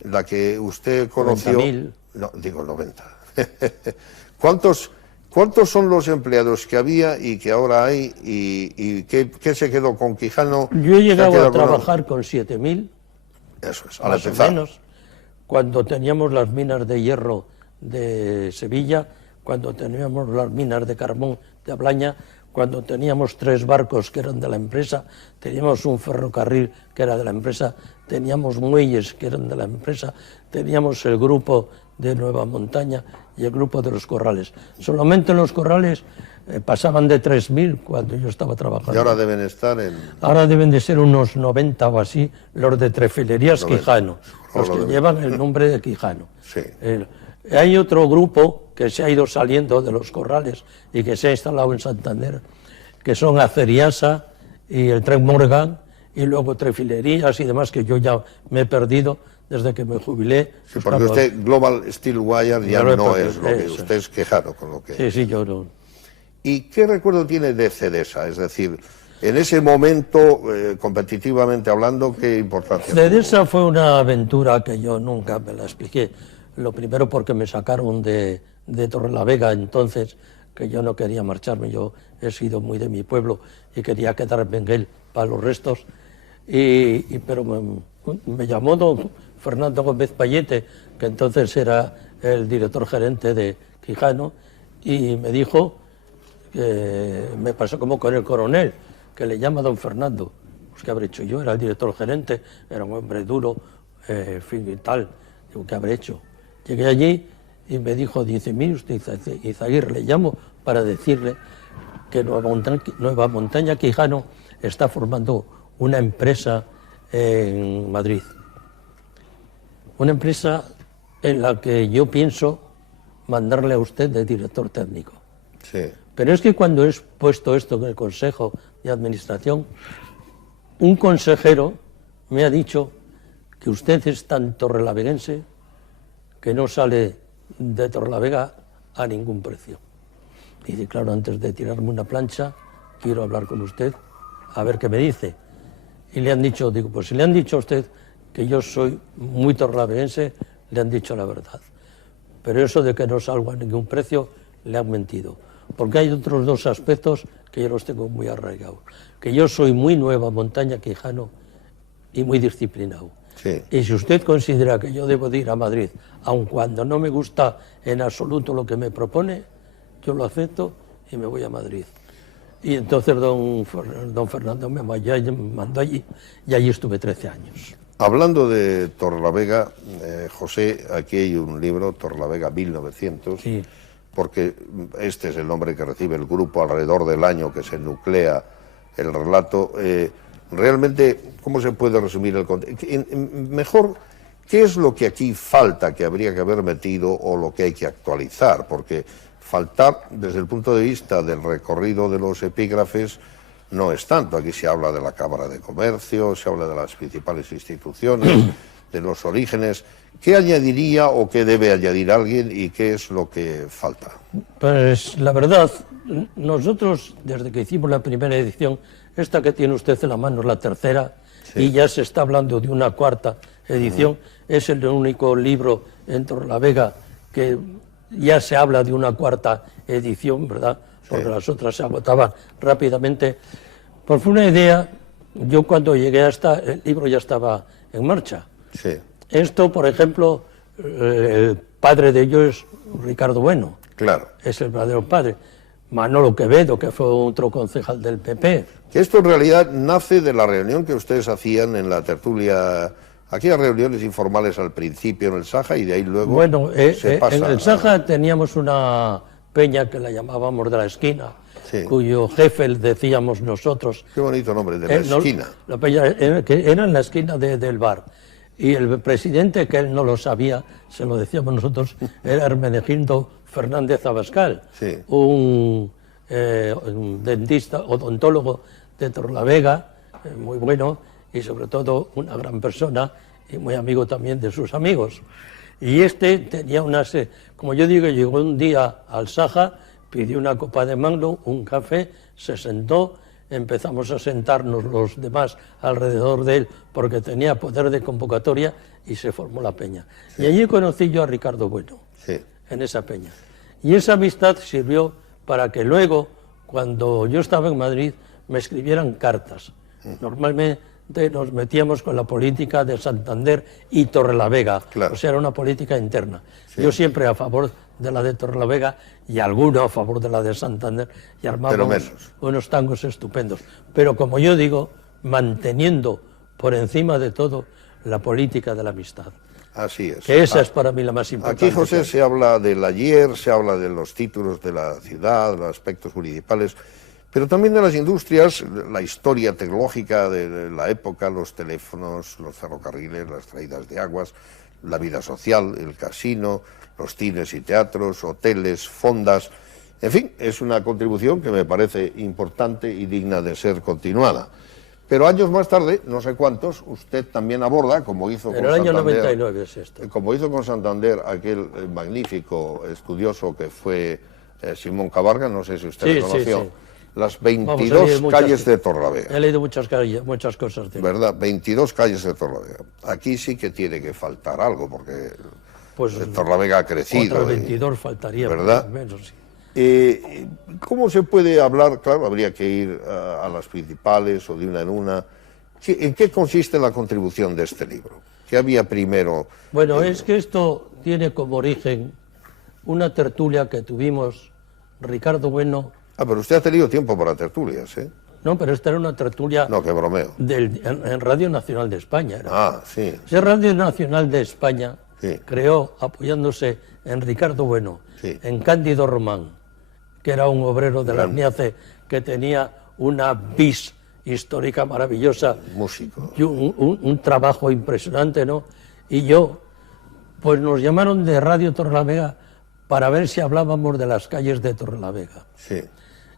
La que usted conoció... 90.000. No, digo 90. ¿Cuántos son los empleados que había y que ahora hay y qué se quedó con Quijano? Yo he llegado ¿Se ha a quedado con trabajar con 7.000, Eso es, al más o empezar. menos, cuando teníamos las minas de hierro de Sevilla, cuando teníamos las minas de carbón de Ablaña, cuando teníamos 3 barcos que eran de la empresa, teníamos un ferrocarril que era de la empresa, teníamos muelles que eran de la empresa, teníamos el grupo de Nueva Montaña y el grupo de los Corrales. Solamente en los Corrales pasaban de 3.000 cuando yo estaba trabajando. Y ahora deben estar en... Ahora deben de ser unos 90 o así los de Trefilerías 90. Quijano, los que Ahora llevan el nombre de Quijano. Sí. Hay otro grupo que se ha ido saliendo de los Corrales y que se ha instalado en Santander, que son Aceriasa y el Tren Morgan, y luego Trefilerías y demás, que yo ya me he perdido desde que me jubilé. Sí, porque usted Global Steel Wire ya No lo he no perdido, es lo que eso usted es Quijano con lo que... Sí, sí, yo no. ¿Y qué recuerdo tiene de Cedesa? Es decir, en ese momento, competitivamente hablando, ¿qué importancia tuvo? Cedesa fue una aventura que yo nunca me la expliqué. Lo primero porque me sacaron de Torrelavega entonces, que yo no quería marcharme, yo he sido muy de mi pueblo y quería quedarme en él para los restos. Pero me llamó don Fernando Gómez Payete, que entonces era el director gerente de Quijano, y me dijo, me pasó como con el coronel, que le llama don Fernando. Pues ¿qué habré hecho yo? Era el director gerente, era un hombre duro, fin y tal. Digo, ¿qué habré hecho? Llegué allí y me dijo, dice, mire usted, Izaguirre, le llamo para decirle que Nueva Montaña Quijano está formando una empresa en Madrid. Una empresa en la que yo pienso mandarle a usted de director técnico. Sí. Pero es que cuando he puesto esto en el Consejo de Administración, un consejero me ha dicho que usted es tan torrelaveguense que no sale de Torrelavega a ningún precio. Y dice, claro, antes de tirarme una plancha, quiero hablar con usted, a ver qué me dice. Y le han dicho, digo, pues si le han dicho a usted que yo soy muy torrelaveguense, le han dicho la verdad. Pero eso de que no salgo a ningún precio, le han mentido. Porque hay otros dos aspectos que yo los tengo muy arraigados. Que yo soy muy nueva montaña quijano y muy disciplinado. Sí. Y si usted considera que yo debo de ir a Madrid, aun cuando no me gusta en absoluto lo que me propone, yo lo acepto y me voy a Madrid. Y entonces don Fernando me mandó allí y allí estuve 13 años. Hablando de Torrelavega, José, aquí hay un libro, Torrelavega 1900, Sí. porque este es el nombre que recibe el grupo alrededor del año que se nuclea el relato. Realmente, ¿cómo se puede resumir el contexto? Mejor, ¿qué es lo que aquí falta, que habría que haber metido o lo que hay que actualizar? Porque faltar, desde el punto de vista del recorrido de los epígrafes, no es tanto. Aquí se habla de la Cámara de Comercio, se habla de las principales instituciones, de los orígenes. ¿Qué añadiría o qué debe añadir alguien y qué es lo que falta? Pues la verdad, nosotros desde que hicimos la primera edición, esta que tiene usted en la mano es la tercera, sí, y ya se está hablando de una cuarta edición. Es el único libro en Torrelavega que ya se habla de una cuarta edición, ¿verdad? Porque sí, las otras se agotaban rápidamente. Pues fue una idea, yo cuando llegué hasta el libro ya estaba en marcha. Sí. Esto, por ejemplo, el padre de ello es Ricardo Bueno. Claro. Es el verdadero padre. Manolo Quevedo, que fue otro concejal del PP. Que esto en realidad nace de la reunión que ustedes hacían en la tertulia, aquellas reuniones informales al principio en el Saja y de ahí luego bueno, se pasa. En el Saja teníamos una peña que la llamábamos de la esquina, sí, cuyo jefe decíamos nosotros. Qué bonito nombre, de la esquina. La peña que era en la esquina del bar. Y el presidente, que él no lo sabía, se lo decíamos nosotros, era Hermenegildo Fernández Abascal, sí, un dentista, odontólogo de Torrelavega, muy bueno, y sobre todo una gran persona y muy amigo también de sus amigos. Y este tenía como yo digo, llegó un día al Saja, pidió una copa de Magnum, un café, se sentó, empezamos a sentarnos los demás alrededor de él porque tenía poder de convocatoria y se formó la peña. Sí. Y allí conocí yo a Ricardo Bueno, sí, en esa peña. Y esa amistad sirvió para que luego, cuando yo estaba en Madrid, me escribieran cartas. Normalmente nos metíamos con la política de Santander y Torrelavega, claro, o sea, era una política interna. Sí. Yo siempre a favor de la de Torrelavega y alguno a favor de la de Santander, y armábamos unos tangos estupendos. Pero como yo digo, manteniendo por encima de todo la política de la amistad. Así es. Que esa es para mí la más importante. Aquí, José, se habla del ayer, se habla de los títulos de la ciudad, los aspectos municipales, pero también de las industrias, la historia tecnológica de la época, los teléfonos, los ferrocarriles, las traídas de aguas, la vida social, el casino, los cines y teatros, hoteles, fondas. En fin, es una contribución que me parece importante y digna de ser continuada. Pero años más tarde, no sé cuántos, usted también aborda, como hizo con Santander. En el año 99 es esto. Como hizo con Santander aquel magnífico estudioso que fue Simón Cabarga, no sé si usted lo conoció. Sí, sí. Las 22 calles de Torrelavega. He leído muchas cosas de él. ¿Verdad? 22 calles de Torrelavega. Aquí sí que tiene que faltar algo, porque pues, Torrelavega ha crecido. Otras 22 faltaría, ¿verdad? Menos, sí. ¿Cómo se puede hablar? Claro, habría que ir a las principales o de una en una. ¿En qué consiste la contribución de este libro? ¿Qué había primero? Bueno, es que esto tiene como origen una tertulia que tuvimos Ricardo Bueno. Pero usted ha tenido tiempo para tertulias, ¿eh? No, pero esta era una tertulia... No, que bromeo. En Radio Nacional de España. Sí. Esa Radio Nacional de España creó, apoyándose en Ricardo Bueno, en Cándido Román, que era un obrero de la Niace que tenía una vis histórica maravillosa. Músico. Y un trabajo impresionante, ¿no? Y yo, pues nos llamaron de Radio Torrelavega para ver si hablábamos de las calles de Torrelavega. Sí.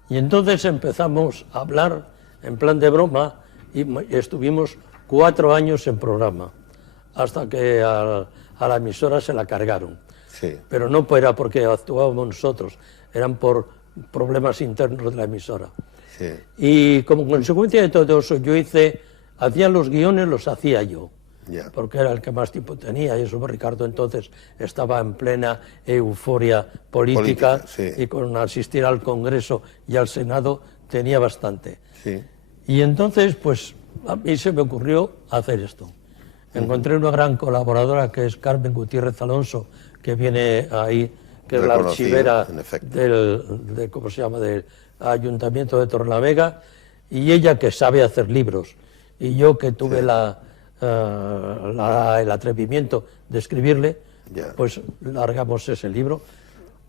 Y entonces empezamos a hablar en plan de broma y estuvimos 4 años en programa, hasta que a la emisora se la cargaron. Sí. Pero no era porque actuábamos nosotros, eran por problemas internos de la emisora. Sí. Y como consecuencia de todo eso, hacía los guiones, los hacía yo, Ya. porque era el que más tiempo tenía, y eso Ricardo entonces estaba en plena euforia política, sí. y con asistir al Congreso y al Senado tenía bastante. Sí. Y entonces, pues, a mí se me ocurrió hacer esto. Encontré una gran colaboradora que es Carmen Gutiérrez Alonso, que viene ahí, que es la Reconocida, archivera en efecto. ¿cómo se llama?, del Ayuntamiento de Torrelavega, y ella que sabe hacer libros, y yo que tuve Sí. el atrevimiento de escribirle, Ya. pues largamos ese libro.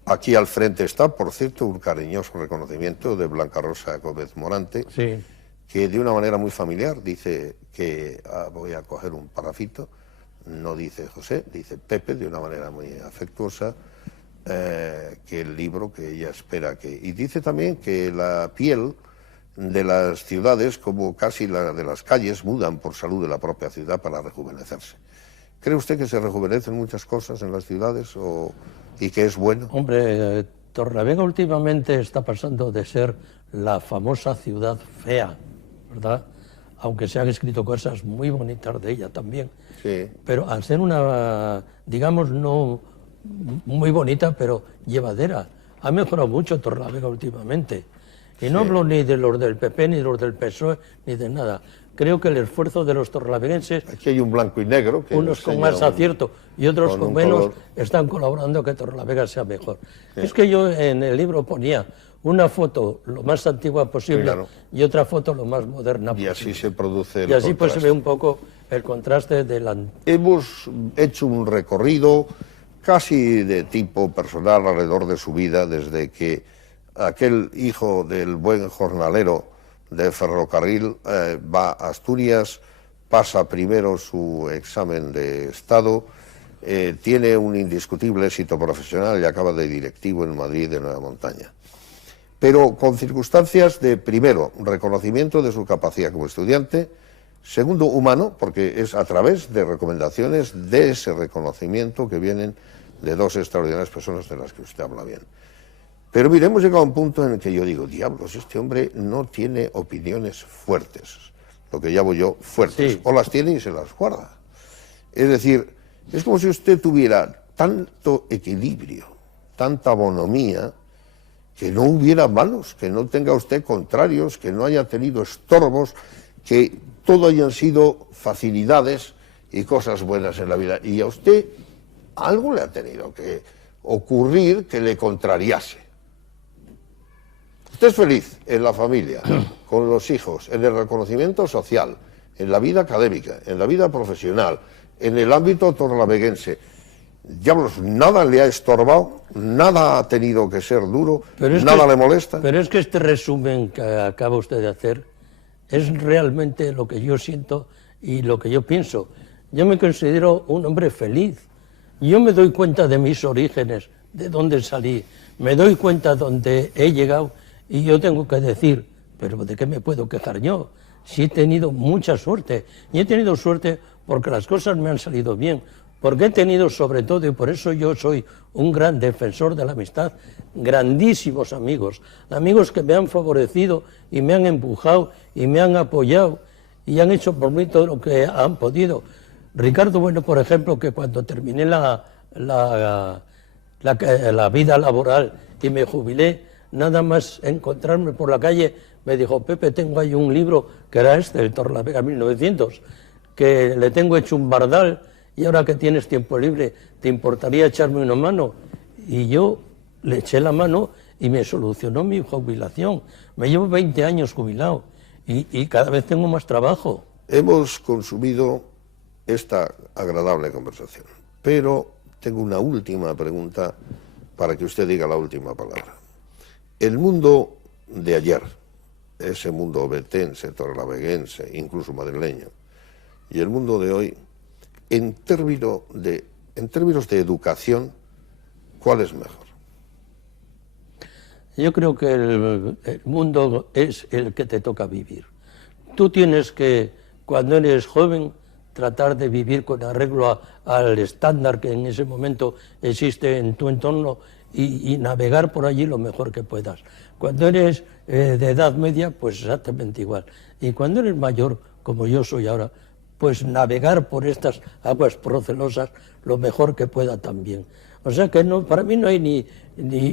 Aquí al frente está, por cierto, un cariñoso reconocimiento de Blanca Rosa Gómez Morante, Sí. que de una manera muy familiar dice que, voy a coger un parrafito, no dice José, dice Pepe, de una manera muy afectuosa, que el libro que ella espera que... Y dice también que la piel de las ciudades, como casi la de las calles, mudan por salud de la propia ciudad para rejuvenecerse. ¿Cree usted que se rejuvenecen muchas cosas en las ciudades y que es bueno? Hombre, Torrelavega últimamente está pasando de ser la famosa ciudad fea, ¿verdad? Aunque se han escrito cosas muy bonitas de ella también. Sí. Pero al ser una, digamos, no muy bonita, pero llevadera, ha mejorado mucho Torrelavega últimamente. Y no hablo ni de los del PP, ni de los del PSOE, ni de nada. Creo que el esfuerzo de los torrelaveguenses, Aquí hay un blanco y negro. Que unos con enseña más acierto y otros con un menos, color. están colaborando que Torrelavega sea mejor. Es que yo en el libro ponía una foto lo más antigua posible, Claro. y otra foto lo más moderna Y posible. así se produce el Y así pues se contraste. ve un poco el contraste de la... Hemos hecho un recorrido casi de tipo personal alrededor de su vida, desde que aquel hijo del buen jornalero de ferrocarril va a Asturias, pasa primero su examen de Estado, tiene un indiscutible éxito profesional y acaba de directivo en Madrid de Nueva Montaña. Pero con circunstancias de, primero, reconocimiento de su capacidad como estudiante, segundo, humano, porque es a través de recomendaciones de ese reconocimiento que vienen de dos extraordinarias personas de las que usted habla bien. Pero mire, hemos llegado a un punto en el que yo digo, diablos, este hombre no tiene opiniones fuertes, lo que llamo yo fuertes, Sí. o las tiene y se las guarda. Es decir, es como si usted tuviera tanto equilibrio, tanta bonomía, que no hubiera malos, que no tenga usted contrarios, que no haya tenido estorbos, que todo hayan sido facilidades y cosas buenas en la vida. Y a usted algo le ha tenido que ocurrir que le contrariase. Usted es feliz en la familia, con los hijos, en el reconocimiento social, en la vida académica, en la vida profesional, en el ámbito torrelavegüense. Diablos, nada le ha estorbado, nada ha tenido que ser duro, nada le molesta. Pero es que este resumen que acaba usted de hacer es realmente lo que yo siento y lo que yo pienso. Yo me considero un hombre feliz. Yo me doy cuenta de mis orígenes, de dónde salí, me doy cuenta de dónde he llegado, y yo tengo que decir, pero ¿de qué me puedo quejar yo? Si he tenido mucha suerte, y he tenido suerte porque las cosas me han salido bien, porque he tenido sobre todo, y por eso yo soy un gran defensor de la amistad, grandísimos amigos, amigos que me han favorecido y me han empujado y me han apoyado y han hecho por mí todo lo que han podido. Ricardo Bueno, por ejemplo, que cuando terminé la vida laboral y me jubilé, nada más encontrarme por la calle, me dijo, Pepe, tengo ahí un libro, que era el Torrelavega 1900, que le tengo hecho un bardal, y ahora que tienes tiempo libre, ¿te importaría echarme una mano? Y yo le eché la mano y me solucionó mi jubilación. Me llevo 20 años jubilado y cada vez tengo más trabajo. Hemos consumido esta agradable conversación, pero tengo una última pregunta para que usted diga la última palabra. El mundo de ayer, ese mundo obetense, torrelavegüense, incluso madrileño, y el mundo de hoy, en términos de educación, ¿cuál es mejor? Yo creo que el mundo es el que te toca vivir, tú tienes que, cuando eres joven, tratar de vivir con arreglo al estándar que en ese momento existe en tu entorno y navegar por allí lo mejor que puedas. Cuando eres de edad media, pues exactamente igual. Y cuando eres mayor, como yo soy ahora, pues navegar por estas aguas procelosas lo mejor que pueda también. O sea que no, para mí no hay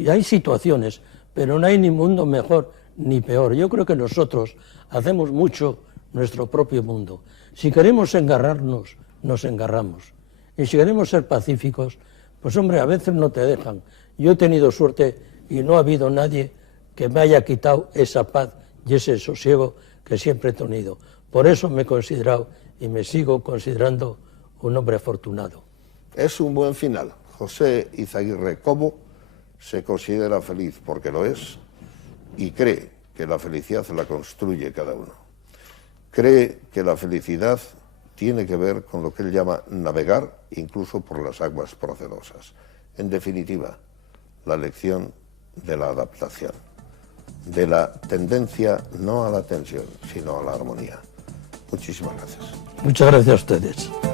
hay situaciones, pero no hay ni mundo mejor ni peor. Yo creo que nosotros hacemos mucho nuestro propio mundo. Si queremos engarrarnos, nos engarramos. Y si queremos ser pacíficos, pues hombre, a veces no te dejan. Yo he tenido suerte y no ha habido nadie que me haya quitado esa paz y ese sosiego que siempre he tenido. Por eso me he considerado y me sigo considerando un hombre afortunado. Es un buen final. José Izaguirre Cobo se considera feliz porque lo es y cree que la felicidad la construye cada uno. Cree que la felicidad tiene que ver con lo que él llama navegar, incluso por las aguas procelosas. En definitiva, la lección de la adaptación, de la tendencia no a la tensión, sino a la armonía. Muchísimas gracias. Muchas gracias a ustedes.